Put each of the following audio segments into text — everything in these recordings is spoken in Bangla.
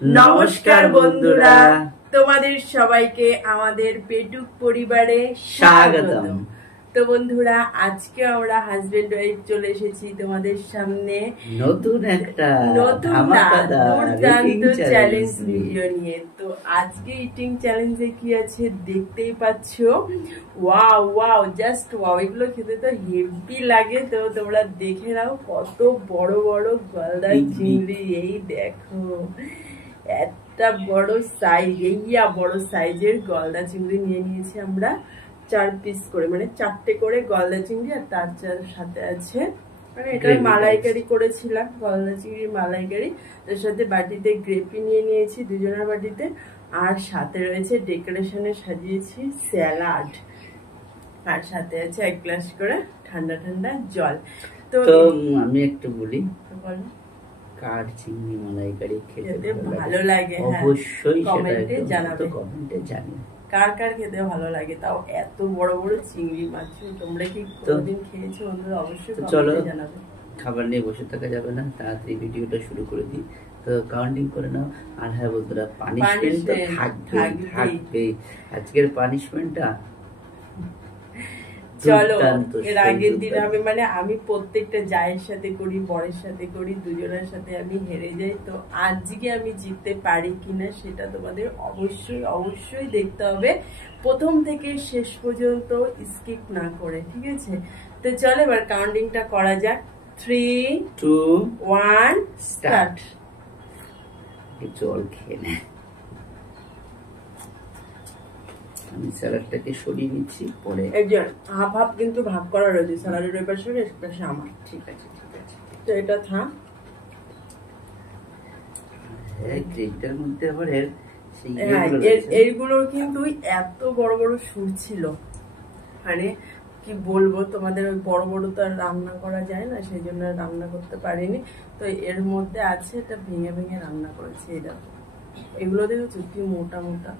নমস্কার বন্ধুরা, তোমাদের সবাইকে আমাদের পেটুক পরিবারে স্বাগতম। তো বন্ধুরা, আজকে আমরা হাজবেন্ড ওয়াইফ চলে এসেছি তোমাদের সামনে নতুন একটা দুর্দান্ত চ্যালেঞ্জ ভিডিও নিয়ে। তো আজকে ইটিং চ্যালেঞ্জে কি আছে দেখতেই পাচ্ছ। ওয়াও ওয়াও, জাস্ট ওয়াও, এগুলো খেতে তো হেভি লাগে। তো তোমরা দেখে নাও, কত বড় বড় গলদা চিংড়ি, এই দেখো একটা বড় সাইজ, এইয়া বড় সাইজের গলদা চিংড়ি নিয়ে নিয়েছি আমরা 4 পিস করে, মানে 4টে করে গলদা চিংড়ি, আর তার সাথে আছে মানে এটা মালাইকারি করেছিলাম, গলদা চিংড়ির মালাইকারি। তার সাথে বাটিতে গ্রেভি নিয়ে নিয়েছি, দুজনের বাটিতে, আর সাথে রয়েছে ডেকোরেশনে সাজিয়েছি স্যালাড, আর সাথে আছে 1 গ্লাস করে ঠান্ডা ঠান্ডা জল। তো আমি একটু বলি, কার চিংড়ি মালাইকারি খেতে ভালো লাগে অবশ্যই কমেন্টে জানাবে, কমেন্টে জানিয়ে কার কার খেতে ভালো লাগে। তাও এত বড় বড় চিংড়ি মাছ তোমরা কি কোনোদিন খেয়েছো বন্ধুরা? অবশ্যই কমেন্টে জানাবে। খাবার নিয়ে বসে থাকা যাবে না, তাড়াতাড়ি ভিডিওটা শুরু করে দিই। তো কাউন্টিং করে নাও। আর হ্যাঁ বন্ধুরা, পানিশমেন্ট তো থাকবেই। আজকের পানিশমেন্টটা চলো, এর আগের দিন মানে আমি প্রত্যেকটা জায়ের সাথে করি, বরের সাথে করি, দুজনের সাথে আমি হেরে যাই। তো আজকে আমি জিততে পারি কিনা সেটা তোমাদের অবশ্যই অবশ্যই দেখতে হবে, প্রথম থেকে শেষ পর্যন্ত স্কিপ না করে, ঠিক আছে? তো চলো এবার কাউন্টিংটা করা যাক। 3, 2, 1 স্টার্ট। জল খেয়ে নে। আমি স্যালাডটাকে সরিয়ে নিচ্ছি, পরে একজন হাফ হাফ কিন্তু ভাগ করা রয়েছে, স্যালাডের ওই পাশে এক পাশে আমার। ঠিক আছে ঠিক আছে। তো এটা থাক। গ্রেভিটার মধ্যে আবার এইগুলোর কিন্তু এত বড় বড় সুর ছিল, মানে কি বলবো তোমাদের, ওই বড় বড় তো আর রান্না করা যায় না, সেই জন্য রান্না করতে পারিনি। তো এর মধ্যে আছে, এটা ভেঙে ভেঙে রান্না করেছি। এটা এগুলো দেখেছো কি মোটা মোটা।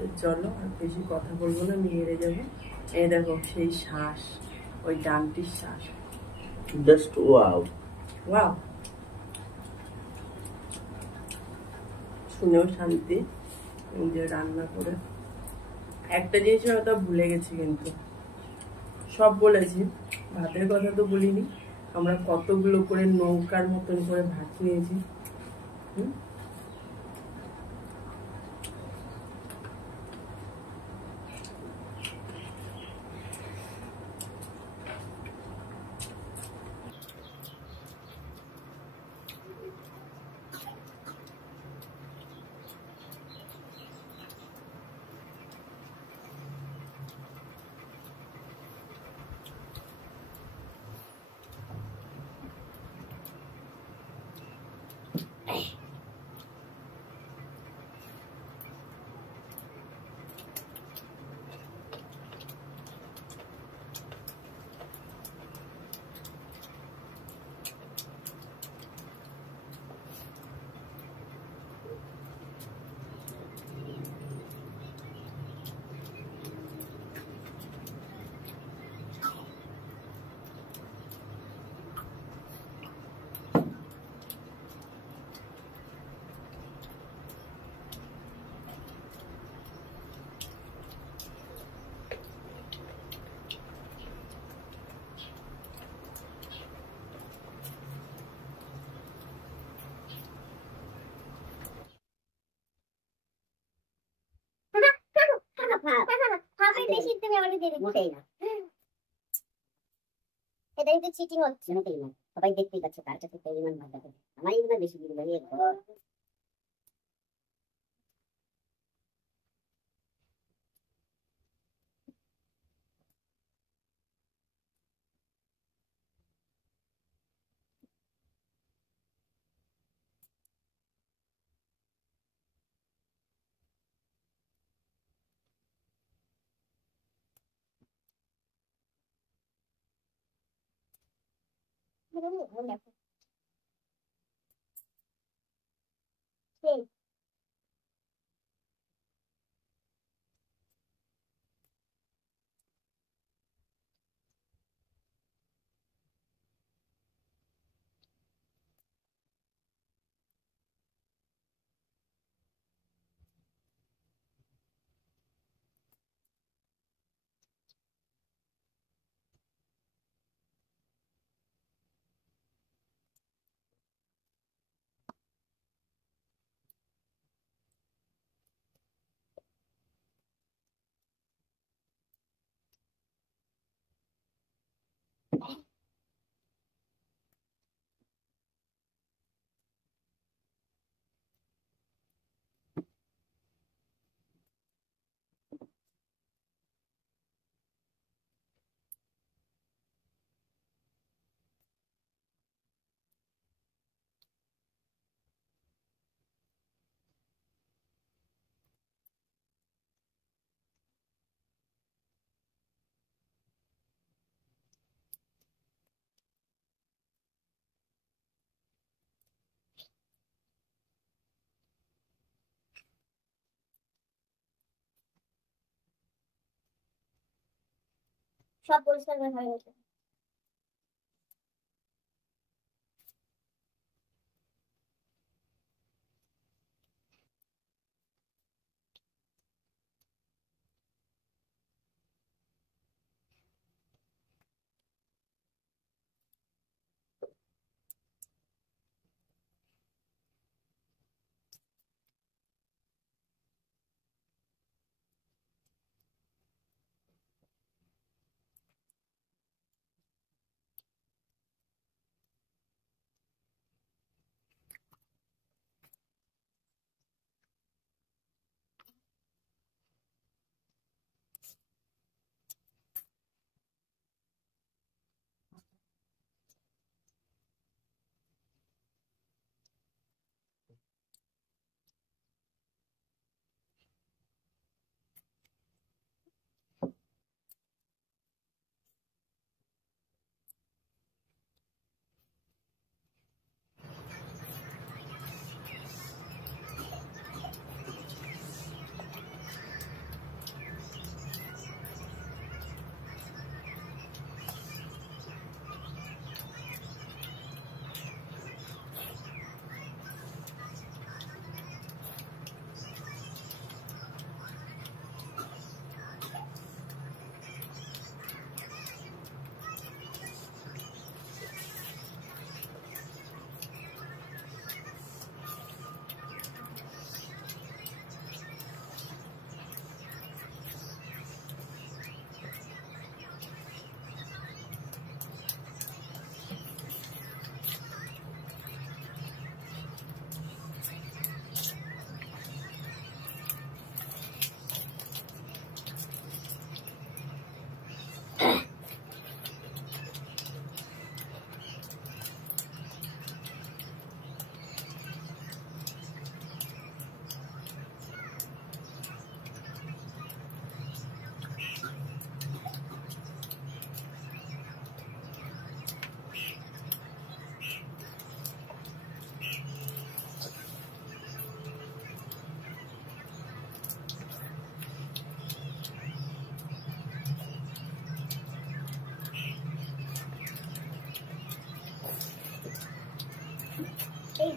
তো চলো আর বেশি কথা বলবো না, আমি হেরে যাবো। এই দেখো সেই শ্বাস, ওই ডানটির শ্বাস, জাস্ট ওয়াও ওয়াও, শুনেও শান্তি যে রান্না করে। একটা জিনিস হয়তো ভুলে গেছি, কিন্তু সব বলেছি, ভাতের কথা তো বলিনি। আমরা কতগুলো করে নৌকার মতন করে ভাত নিয়েছি। এটা কিন্তু চিটিং হচ্ছে, মোটেই না। সবাই দেখতেই পাচ্ছে কার কাছে পরিমাণ ভাত আছে। আমারই মনে বেশি দিল ভাই। সব পরিষ্কার করে হয়ে গেছে। এই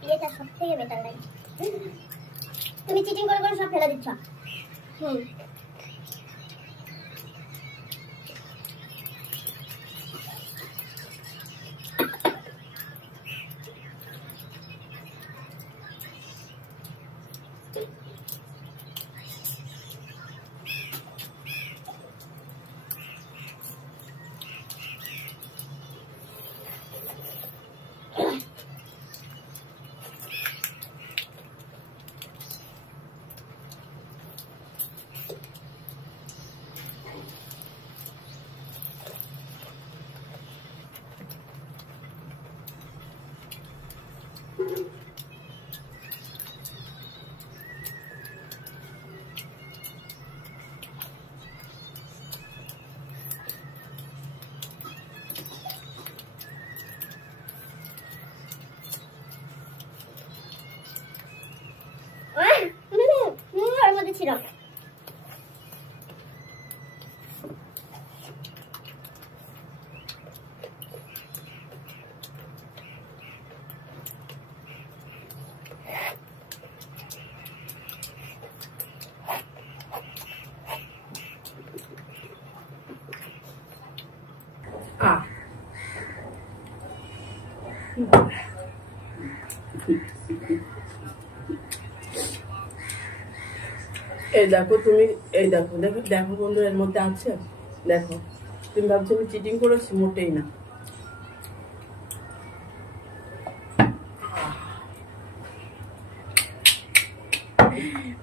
বিয়েটা সব থেকে বেটার লাগে। তুমি চিটিং করে করে সব ফেলে দিচ্ছ। ওর মধ্যে ছিল এই দেখো তুমি, এই দেখো দেখো দেখো বন্ধু, এর মধ্যে আছে, দেখো তুমি ভাবছো আমি চিটিং করেছি, মোটেই না।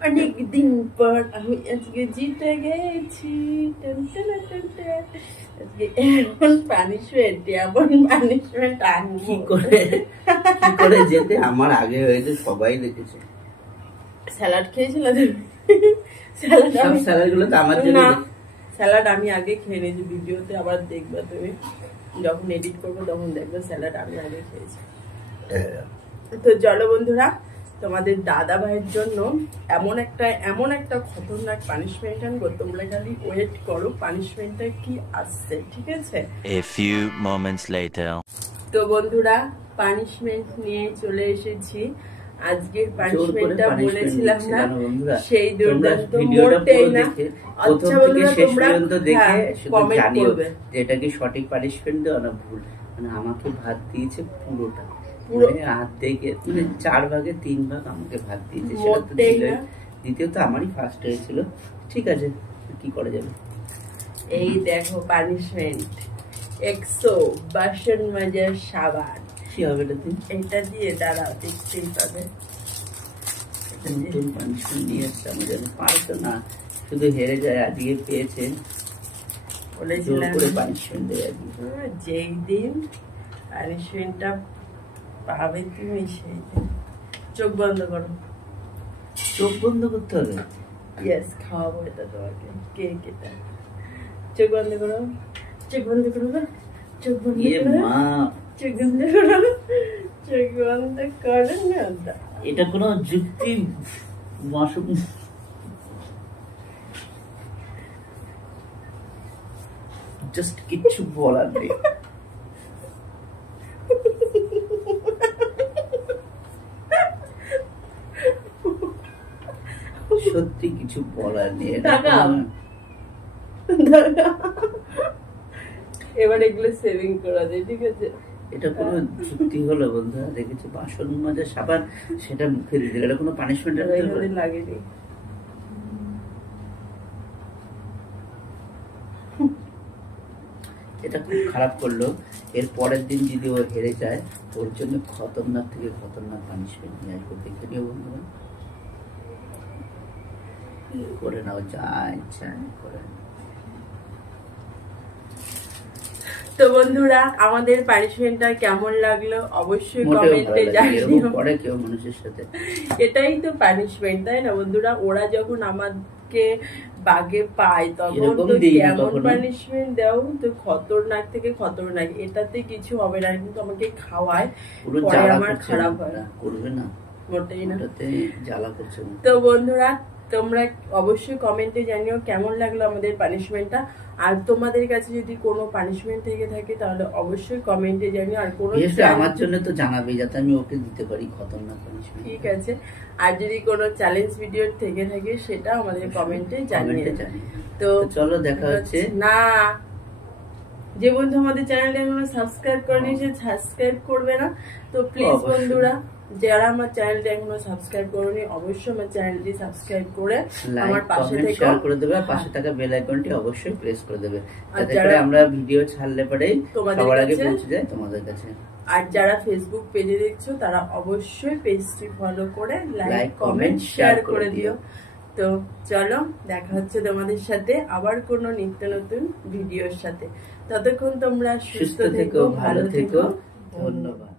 অনেকদিন পর আমি আজকে জিতে গেছি। এমন পানিশমেন্ট কি করে যেতে আমার আগে হয়েছে, সবাই দেখেছে। স্যালাড খেয়েছিল স্যালাড গুলো তো আমার জন্য। স্যালাড আমি আগে খেয়ে নিয়েছি, ভিডিওতে আবার দেখবে তুমি, যখন এডিট করবো তখন দেখবে স্যালাড আমি আগে খেয়েছি। তো চলো বন্ধুরা, তোমাদের দাদা ভাইয়ের জন্য এমন একটা খতরনাক পানিশমেন্ট আনবো, তোমরা খালি ওয়েট করো পানিশমেন্টটা কি আসছে, ঠিক আছে? A few moments later. তো বন্ধুরা, পানিশমেন্ট নিয়ে চলে এসেছি। আজকের পানিশমেন্টটা বলেছিলাম না, সেই দুর্দান্ত মোটেই না। আচ্ছা বন্ধুরা, তোমরা কমেন্ট করবে এটা কি সঠিক পানিশমেন্ট দেওয়া না ভুল। মানে আমাকে ভাত দিয়েছে পুরোটা, হাত থেকে মানে 4 ভাগে 3 ভাগ আমাকে ভাত দিয়েছে। দ্বিতীয়ত আমারই ফার্স্ট হয়েছিল। ঠিক আছে, কি করা যাবে। এই দেখো পানিশমেন্ট, 100 বাসন মাজার সাবান। কি হবে এটাতে? এটা দিয়ে দাঁড়াও, দেখতেই পাবে। নতুন পানিশমেন্ট নিয়ে আসছে আমাদের, পারতো না, শুধু হেরে যায়। আজকে পেয়েছে, বলেছিলাম পানিশমেন্ট দেবে। যেই দিন পানিশমেন্টটা পাবে তুমি সেই দিন। চোখ বন্ধ করো। চোখ বন্ধ করতে হবে? ইয়েস, খাওয়াবো এটা তোমাকে। কেক এটা। চোখ বন্ধ করো, চোখ বন্ধ করো, চোখ বন্ধ করো, চোখ বন্ধ করো, চোখ বন্ধ করো না। এটা কোনো যুক্তি জাস্ট কিচ্ছু বলার নেই। সত্যি কিছু বলার নেই। এবার এগুলো সেভিং করা যায়, ঠিক আছে? এটা কোনো যুক্তি হলো বন্ধুরা? দেখেছি বাসন মাজা সাবান, সেটা মুখে দিতে গেলে কোনো পানিশমেন্ট লাগেনি। এটা খুব খারাপ করলো। এর পরের দিন যদি ও হেরে যায়, ওর জন্য খতরনাক থেকে খতরনাক পানিশমেন্ট নিয়ে আসবো। দেখে নিও বন্ধুরা, করে নাও যা ইচ্ছা করে। তো বন্ধুরা, আমাদের পানিশমেন্টটা কেমন লাগলো অবশ্যই কমেন্টে জানিও। পরে কেউ মানুষের সাথে, এটাই তো পানিশমেন্ট, তাই না বন্ধুরা? ওরা যখন আমাকে বাগে পায় তখন তো কেমন পানিশমেন্ট দাও, তো খতরনাক থেকে খতরনাক। এটাতে কিছু হবে না, কিন্তু আমাকে খাওয়ায়, পরে আমার খারাপ হয়। করবে না, মোটেই না। জ্বালা করছে। তো বন্ধুরা, তোমরা অবশ্যই কমেন্টে জানিও কেমন লাগলো আমাদের পানিশমেন্টটা। আর তোমাদের কাছে যদি কোনো পানিশমেন্ট থেকে থাকে তাহলে অবশ্যই কমেন্টে জানিও। আর কোনো আমার জন্য তো জানাবে, যাতে আমি ওকে দিতে পারি খতরনাক পানিশমেন্ট। ঠিক আছে। আর যদি কোনো চ্যালেঞ্জ ভিডিও থেকে থাকে সেটা আমাদের কমেন্টে জানিয়ে। তো চলো, দেখা হচ্ছে। না, যে বন্ধু আমাদের চ্যানেলটা এখনো সাবস্ক্রাইব করেনি সে সাবস্ক্রাইব করবে না। তো প্লিজ বন্ধুরা, যারা আমার চ্যানেলটা এখনো সাবস্ক্রাইব করোনি, অবশ্যই আমার চ্যানেলটি সাবস্ক্রাইব করে আমার পাশে থেকে শেয়ার করে দেবে। আর পাশে থাকা বেল আইকনটি অবশ্যই প্রেস করে দেবে, যাতে করে আমরা ভিডিও ছাড়লে পরে সবার আগে পৌঁছে যায় তোমাদের কাছে। আর যারা ফেসবুক পেজে দেখছো তারা অবশ্যই পেজটি ফলো করে লাইক কমেন্ট শেয়ার করে দিও। তো চলো, দেখা হচ্ছে তোমাদের সাথে আবার কোনো নিত্য নতুন ভিডিওর সাথে। ততক্ষণ তোমরা সুস্থ থেকো, ভালো থেকো। ধন্যবাদ।